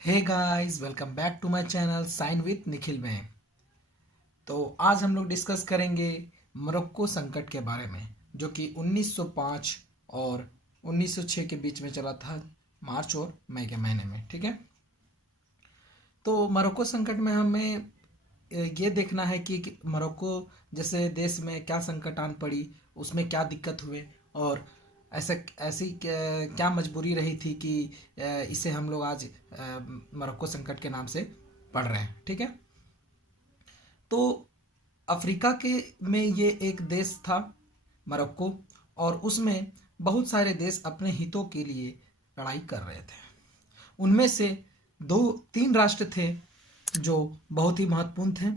Hey guys, welcome back to my channel sign with Nikhil में। तो आज हम लोग डिस्कस करेंगे मोरक्को संकट के बारे में, जो कि 1905 और 1906 के बीच में चला था, मार्च और मई के महीने में। ठीक है, तो मोरक्को संकट में हमें ये देखना है कि मोरक्को जैसे देश में क्या संकट आन पड़ी, उसमें क्या दिक्कत हुए और ऐसी क्या मजबूरी रही थी कि इसे हम लोग आज मोरक्को संकट के नाम से पढ़ रहे हैं। ठीक है, तो अफ्रीका के में ये एक देश था मोरक्को, और उसमें बहुत सारे देश अपने हितों के लिए लड़ाई कर रहे थे। उनमें से दो तीन राष्ट्र थे जो बहुत ही महत्वपूर्ण थे।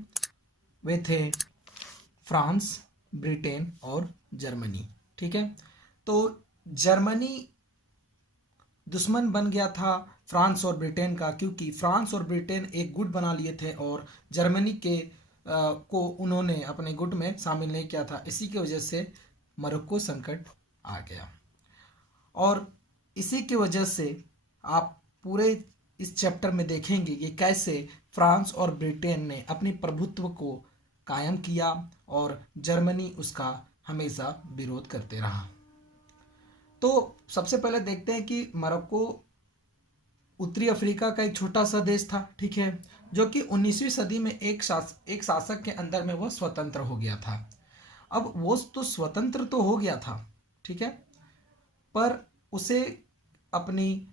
वे थे फ्रांस, ब्रिटेन और जर्मनी। ठीक है, तो जर्मनी दुश्मन बन गया था फ्रांस और ब्रिटेन का, क्योंकि फ्रांस और ब्रिटेन एक गुट बना लिए थे और जर्मनी के को उन्होंने अपने गुट में शामिल नहीं किया था। इसी की वजह से मोरक्को संकट आ गया, और इसी की वजह से आप पूरे इस चैप्टर में देखेंगे कि कैसे फ्रांस और ब्रिटेन ने अपने प्रभुत्व को कायम किया और जर्मनी उसका हमेशा विरोध करते रहा। तो सबसे पहले देखते हैं कि मोरक्को उत्तरी अफ्रीका का एक छोटा सा देश था। ठीक है, जो कि 19वीं सदी में एक शासक के अंदर में वह स्वतंत्र हो गया था। अब वो तो स्वतंत्र तो हो गया था, ठीक है, पर उसे अपनी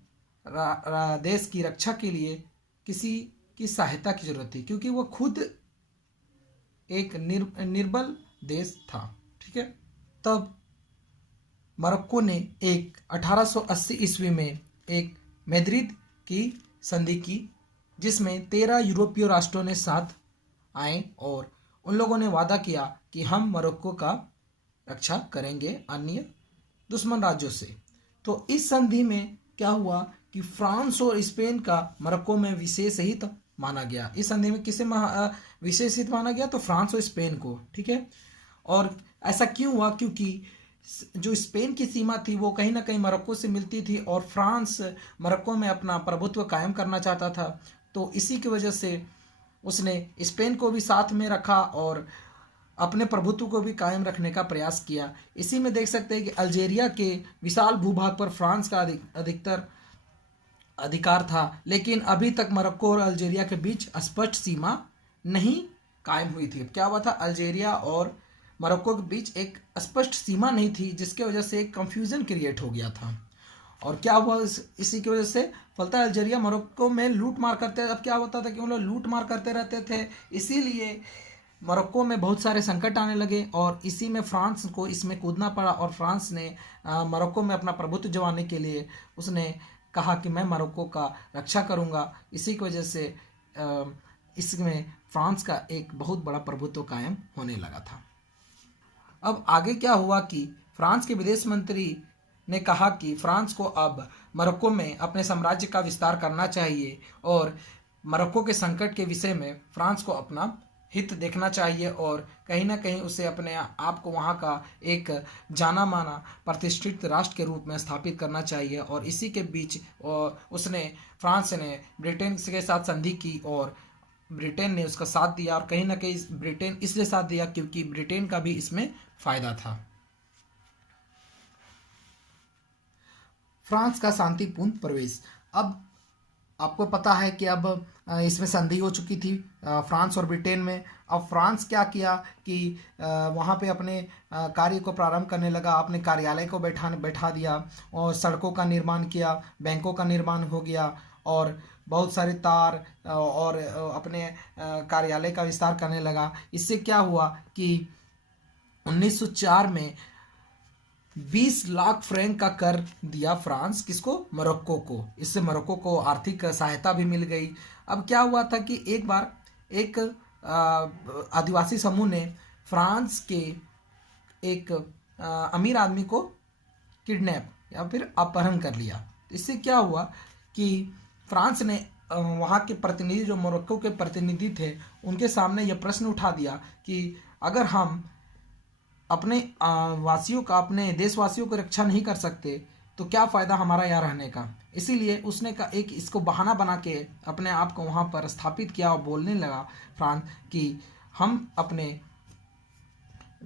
देश की रक्षा के लिए किसी की सहायता की जरूरत थी, क्योंकि वह खुद एक निर्बल देश था। ठीक है, तब मोरक्को ने एक 1880 ईस्वी में एक मैद्रिद की संधि की, जिसमें 13 यूरोपीय राष्ट्रों ने साथ आए और उन लोगों ने वादा किया कि हम मोरक्को का रक्षा करेंगे अन्य दुश्मन राज्यों से। तो इस संधि में क्या हुआ कि फ्रांस और स्पेन का मोरक्को में विशेष हित माना गया। इस संधि में किसे विशेष हित माना गया? तो फ्रांस और स्पेन को। ठीक है, और ऐसा क्यों हुआ? क्योंकि जो स्पेन की सीमा थी वो कहीं ना कहीं मोरक्को से मिलती थी और फ्रांस मोरक्को में अपना प्रभुत्व कायम करना चाहता था। तो इसी की वजह से उसने स्पेन को भी साथ में रखा और अपने प्रभुत्व को भी कायम रखने का प्रयास किया। इसी में देख सकते हैं कि अल्जीरिया के विशाल भूभाग पर फ्रांस का अधिकतर अधिकार था, लेकिन अभी तक मोरक्को और अल्जीरिया के बीच स्पष्ट सीमा नहीं कायम हुई थी। क्या हुआ था? अल्जीरिया और मोरक्को के बीच एक स्पष्ट सीमा नहीं थी, जिसके वजह से एक कंफ्यूजन क्रिएट हो गया था। और क्या हुआ? इसी की वजह से फलता अल्जीरिया मोरक्को में लूट मार करते। अब क्या होता था कि वो लोग लूट मार करते रहते थे, इसीलिए मोरक्को में बहुत सारे संकट आने लगे और इसी में फ्रांस को इसमें कूदना पड़ा। और फ्रांस ने मोरक्को में अपना प्रभुत्व जमाने के लिए उसने कहा कि मैं मोरक्को का रक्षा करूंगा। इसी की वजह से इसमें फ्रांस का एक बहुत बड़ा प्रभुत्व कायम होने लगा था। अब आगे क्या हुआ कि फ्रांस के विदेश मंत्री ने कहा कि फ्रांस को अब मोरक्को में अपने साम्राज्य का विस्तार करना चाहिए और मोरक्को के संकट के विषय में फ्रांस को अपना हित देखना चाहिए और कहीं ना कहीं उसे अपने आप को वहाँ का एक जाना माना प्रतिष्ठित राष्ट्र के रूप में स्थापित करना चाहिए। और इसी के बीच उसने फ्रांस ने ब्रिटेन के साथ संधि की और ब्रिटेन ने उसका साथ दिया। और कहीं ना कहीं ब्रिटेन इसलिए साथ दिया क्योंकि ब्रिटेन का भी इसमें फायदा था। फ्रांस का शांतिपूर्ण प्रवेश। अब आपको पता है कि अब इसमें संधि हो चुकी थी फ्रांस और ब्रिटेन में। अब फ्रांस क्या किया कि वहाँ पे अपने कार्य को प्रारंभ करने लगा, अपने कार्यालय को बैठा दिया और सड़कों का निर्माण किया, बैंकों का निर्माण हो गया और बहुत सारे तार और अपने कार्यालय का विस्तार करने लगा। इससे क्या हुआ कि 1904 में 20 लाख फ्रैंक का कर दिया फ्रांस, किसको? मोरक्को को। इससे मोरक्को को आर्थिक सहायता भी मिल गई। अब क्या हुआ था कि एक बार एक आदिवासी समूह ने फ्रांस के एक अमीर आदमी को किडनैप या फिर अपहरण कर लिया। इससे क्या हुआ कि फ्रांस ने वहाँ के प्रतिनिधि, जो मोरक्को के प्रतिनिधि थे, उनके सामने यह प्रश्न उठा दिया कि अगर हम अपने वासियों का, अपने देशवासियों की रक्षा नहीं कर सकते तो क्या फ़ायदा हमारा यहाँ रहने का। इसीलिए उसने का एक इसको बहाना बना के अपने आप को वहाँ पर स्थापित किया और बोलने लगा फ्रांस कि हम अपने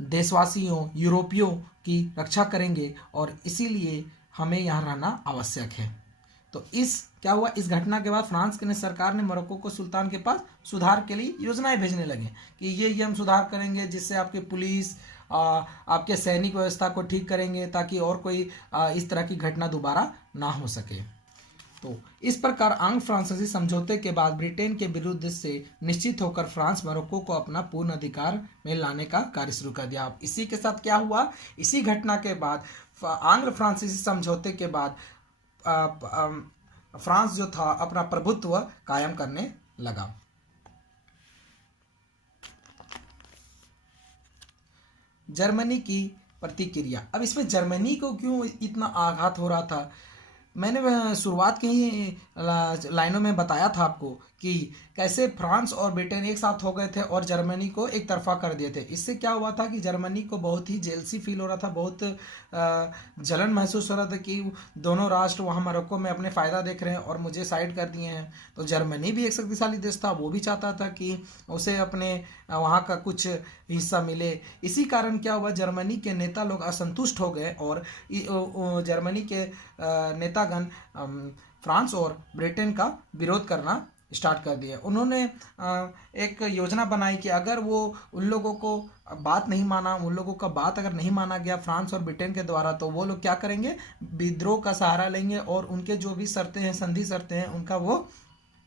देशवासियों यूरोपियों की रक्षा करेंगे और इसीलिए हमें यहाँ रहना आवश्यक है। तो इस क्या हुआ, इस घटना के बाद फ्रांस की सरकार ने मोरक्को को सुल्तान के पास सुधार के लिए योजनाएं भेजने लगे कि ये हम सुधार करेंगे जिससे आपके पुलिस आपके सैनिक व्यवस्था को ठीक करेंगे ताकि और कोई इस तरह की घटना दोबारा ना हो सके। तो इस प्रकार आंग्ल फ्रांसीसी समझौते के बाद ब्रिटेन के विरुद्ध से निश्चित होकर फ्रांस मोरक्को को अपना पूर्ण अधिकार में लाने का कार्य शुरू कर दिया। इसी के साथ क्या हुआ, इसी घटना के बाद आंग्ल फ्रांसीसी समझौते के बाद फ्रांस जो था अपना प्रभुत्व कायम करने लगा। जर्मनी की प्रतिक्रिया। अब इसमें जर्मनी को क्यों इतना आघात हो रहा था, मैंने शुरुआत की ही लाइनों में बताया था आपको कि कैसे फ्रांस और ब्रिटेन एक साथ हो गए थे और जर्मनी को एक तरफा कर दिए थे। इससे क्या हुआ था कि जर्मनी को बहुत ही जेलसी फील हो रहा था, बहुत जलन महसूस हो रहा था कि दोनों राष्ट्र वहाँ मोरक्को में अपने फ़ायदा देख रहे हैं और मुझे साइड कर दिए हैं। तो जर्मनी भी एक शक्तिशाली देश था, वो भी चाहता था कि उसे अपने वहाँ का कुछ हिस्सा मिले। इसी कारण क्या हुआ, जर्मनी के नेता लोग असंतुष्ट हो गए और जर्मनी के नेतागण फ्रांस और ब्रिटेन का विरोध करना स्टार्ट कर दिया। उन्होंने एक योजना बनाई कि अगर वो उन लोगों को बात नहीं माना, उन लोगों का बात अगर नहीं माना गया फ्रांस और ब्रिटेन के द्वारा, तो वो लोग क्या करेंगे, विद्रोह का सहारा लेंगे और उनके जो भी शर्तें हैं, संधि शर्तें हैं, उनका वो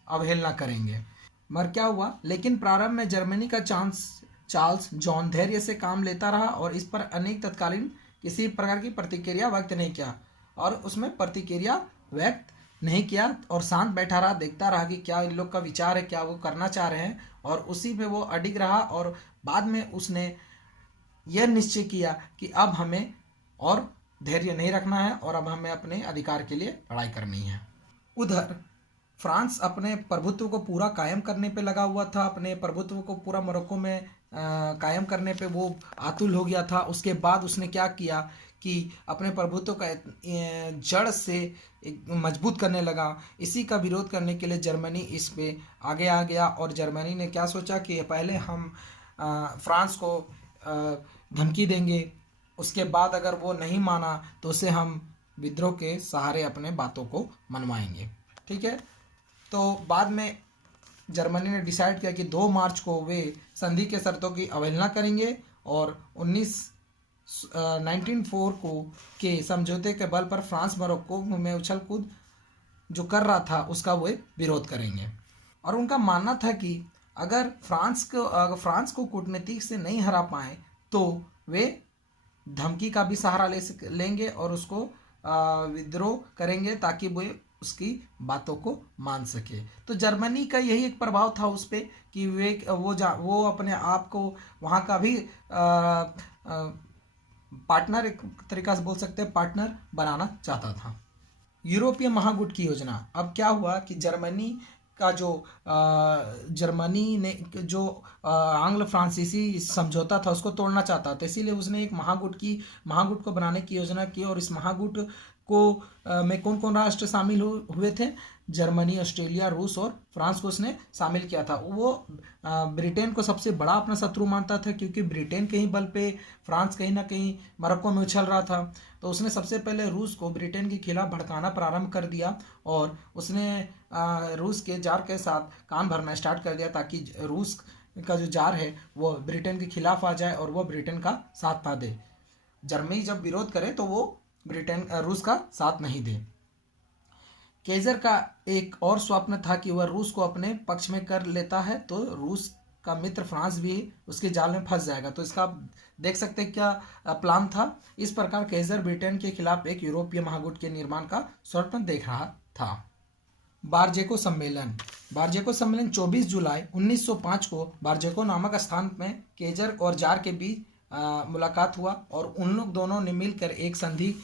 अवहेलना करेंगे। मगर क्या हुआ, लेकिन प्रारंभ में जर्मनी का चार्ल्स जॉन धैर्य से काम लेता रहा और इस पर अनेक तत्कालीन किसी प्रकार की प्रतिक्रिया व्यक्त नहीं किया और उसमें प्रतिक्रिया व्यक्त नहीं किया और शांत बैठा रहा, देखता रहा कि क्या इन लोग का विचार है, क्या वो करना चाह रहे हैं, और उसी में वो अडिग रहा। और बाद में उसने यह निश्चय किया कि अब हमें और धैर्य नहीं रखना है और अब हमें अपने अधिकार के लिए लड़ाई करनी है। उधर फ्रांस अपने प्रभुत्व को पूरा कायम करने पे लगा हुआ था, अपने प्रभुत्व को पूरा मोरक्को में कायम करने पे वो आतुल हो गया था। उसके बाद उसने क्या किया कि अपने प्रभुत्व का जड़ से मजबूत करने लगा। इसी का विरोध करने के लिए जर्मनी इस पे आगे आ गया और जर्मनी ने क्या सोचा कि पहले हम फ्रांस को धमकी देंगे, उसके बाद अगर वो नहीं माना तो उसे हम विद्रोह के सहारे अपने बातों को मनवाएंगे। ठीक है, तो बाद में जर्मनी ने डिसाइड किया कि 2 मार्च को वे संधि के शर्तों की अवहेलना करेंगे और 1904 को के समझौते के बल पर फ्रांस मोरक्को में उछल कूद जो कर रहा था उसका वे विरोध करेंगे। और उनका मानना था कि अगर फ्रांस को कूटनीति से नहीं हरा पाए तो वे धमकी का भी सहारा लेंगे और उसको विद्रोह करेंगे ताकि वे उसकी बातों को मान सके। तो जर्मनी का यही एक प्रभाव था उस पर कि वो अपने आप को वहाँ का भी पार्टनर, एक तरीका से बोल सकते हैं पार्टनर बनाना चाहता था। यूरोपीय महागुट की योजना। अब क्या हुआ कि जर्मनी ने जो आंग्ल फ्रांसीसी समझौता था उसको तोड़ना चाहता था, इसीलिए उसने एक महागुट को बनाने की योजना की। और इस महागुट को में कौन कौन राष्ट्र शामिल हुए थे, जर्मनी, ऑस्ट्रेलिया, रूस और फ्रांस को उसने शामिल किया था। वो ब्रिटेन को सबसे बड़ा अपना शत्रु मानता था क्योंकि ब्रिटेन के ही बल पे फ्रांस कहीं ना कहीं मोरक्को में उछल रहा था। तो उसने सबसे पहले रूस को ब्रिटेन के खिलाफ भड़काना प्रारंभ कर दिया और उसने रूस के जार के साथ कान भरना स्टार्ट कर दिया ताकि रूस का जो जार है वो ब्रिटेन के खिलाफ आ जाए और वो ब्रिटेन का साथ ना दे। जर्मनी जब विरोध करे तो वो रूस का साथ नहीं दे। केजर का एक और स्वप्न था कि वह रूस को अपने पक्ष में कर लेता है तो रूस का मित्र फ्रांस भी उसके जाल में फंस जाएगा। तो इसका आप देख सकते हैं क्या प्लान था। इस प्रकार केजर ब्रिटेन के खिलाफ एक यूरोपीय महागुट के निर्माण का स्वप्न देख रहा था। बारजेको सम्मेलन 24 जुलाई 1905 को बारजेको नामक स्थान में केजर और जार के बीच मुलाकात हुआ और उन लोग दोनों ने मिलकर एक संधि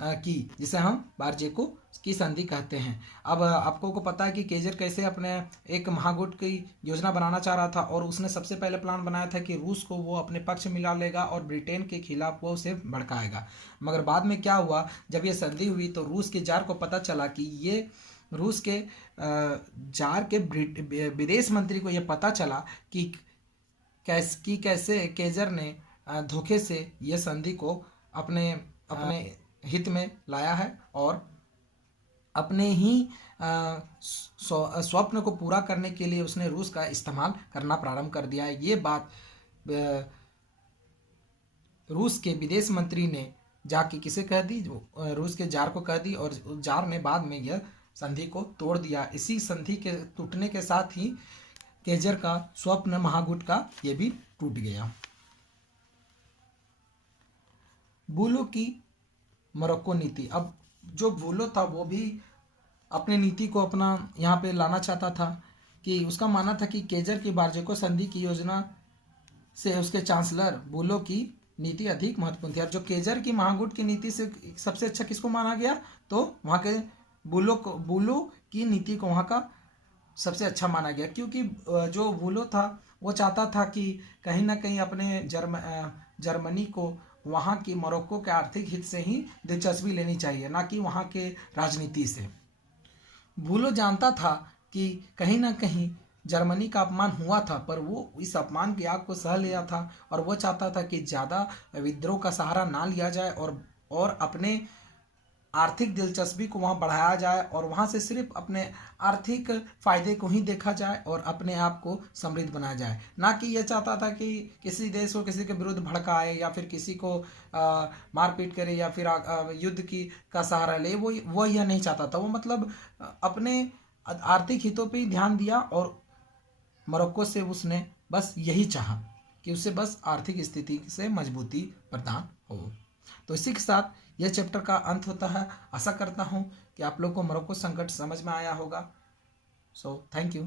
की, जिसे हम बारजेको की संधि कहते हैं। अब आपको को पता है कि केजर कैसे अपने एक महागुट की योजना बनाना चाह रहा था, और उसने सबसे पहले प्लान बनाया था कि रूस को वो अपने पक्ष मिला लेगा और ब्रिटेन के खिलाफ वो उसे भड़काएगा। मगर बाद में क्या हुआ, जब ये संधि हुई तो रूस के जार को पता चला कि ये रूस के जार के विदेश मंत्री को यह पता चला कि कैसे केजर ने धोखे से यह संधि को अपने अपने हित में लाया है, और अपने ही स्वप्न को पूरा करने के लिए उसने रूस का इस्तेमाल करना प्रारंभ कर दिया है। ये बात रूस के विदेश मंत्री ने जाके किसे कह दी, रूस के जार को कह दी, और जार ने बाद में यह संधि को तोड़ दिया। इसी संधि के टूटने के साथ ही केजर का स्वप्न महागुट का ये भी टूट गया। बूलो की मोरक्को नीति। अब जो बूलो था वो भी अपने नीति को अपना यहाँ पे लाना चाहता था, कि उसका मानना था कि केजर की बारजेको संधि की योजना से उसके चांसलर बूलो की नीति अधिक महत्वपूर्ण थी। और जो केजर की महागुट की नीति से सबसे अच्छा किसको माना गया, तो वहाँ के बूलो की नीति को वहाँ का सबसे अच्छा माना गया, क्योंकि जो बूलो था वो चाहता था कि कहीं ना कहीं अपने जर्मनी को वहाँ की मोरक्को के आर्थिक हित से ही दिलचस्पी लेनी चाहिए, ना कि वहाँ के राजनीति से। बूलो जानता था कि कहीं ना कहीं जर्मनी का अपमान हुआ था, पर वो इस अपमान की आग को सह लिया था, और वो चाहता था कि ज़्यादा विद्रोह का सहारा ना लिया जाए, और अपने आर्थिक दिलचस्पी को वहाँ बढ़ाया जाए, और वहाँ से सिर्फ अपने आर्थिक फायदे को ही देखा जाए और अपने आप को समृद्ध बनाया जाए। ना कि यह चाहता था कि किसी देश को किसी के विरुद्ध भड़काए, या फिर किसी को मारपीट करे, या फिर युद्ध का सहारा ले। वो यह नहीं चाहता था। वो मतलब अपने आर्थिक हितों पर ही ध्यान दिया, और मोरक्को से उसने बस यही चाहा कि उसे बस आर्थिक स्थिति से मजबूती प्रदान हो। तो इसी के साथ यह चैप्टर का अंत होता है। आशा करता हूँ कि आप लोग को मोरक्को संकट समझ में आया होगा। So thank you.